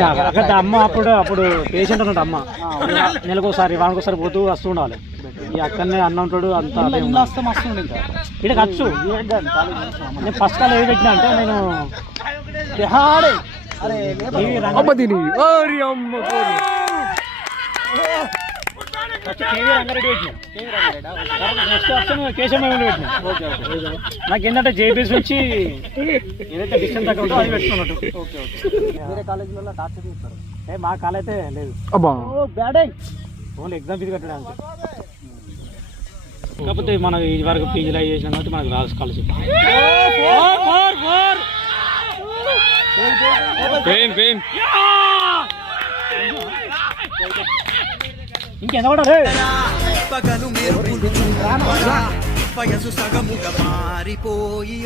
అక్కడ అమ్మ అప్పుడు పేషెంట్ ఉన్నాడు. అమ్మ నెలకోసారి వాడికోసారి పోతూ వస్తూ ఉండాలి. ఈ అక్కడనే అన్న ఉంటాడు. అంతా ఇక్కడ ఖర్చు నేను ఫస్ట్ కాల్ ఏది పెట్టినా అంటే నేను రంగారెడ్డి పెట్టినా. నెక్స్ట్ ఆప్షన్ కేశవ పెట్టినా. నాకు ఏంటంటే జేబీఎస్ నుంచి ఏదైతే డిస్టెన్స్ అక్కడ ఉంటుందో అది పెట్టుకున్నట్టు. వేరే కాలేజీలలో టార్చర్ చేస్తారు. మా కాలేజ్ అయితే లేదు. ఓన్లీ ఎగ్జామ్ ఫీజు కట్టడానికి. కాకపోతే మనం ఇది వరకు ఫీజులు అవి చేసినాం కాబట్టి మనకు రాదు స్కాలర్షిప్. ఇంకెంత కూడా పగలు వయసు సగముగా మారిపోయి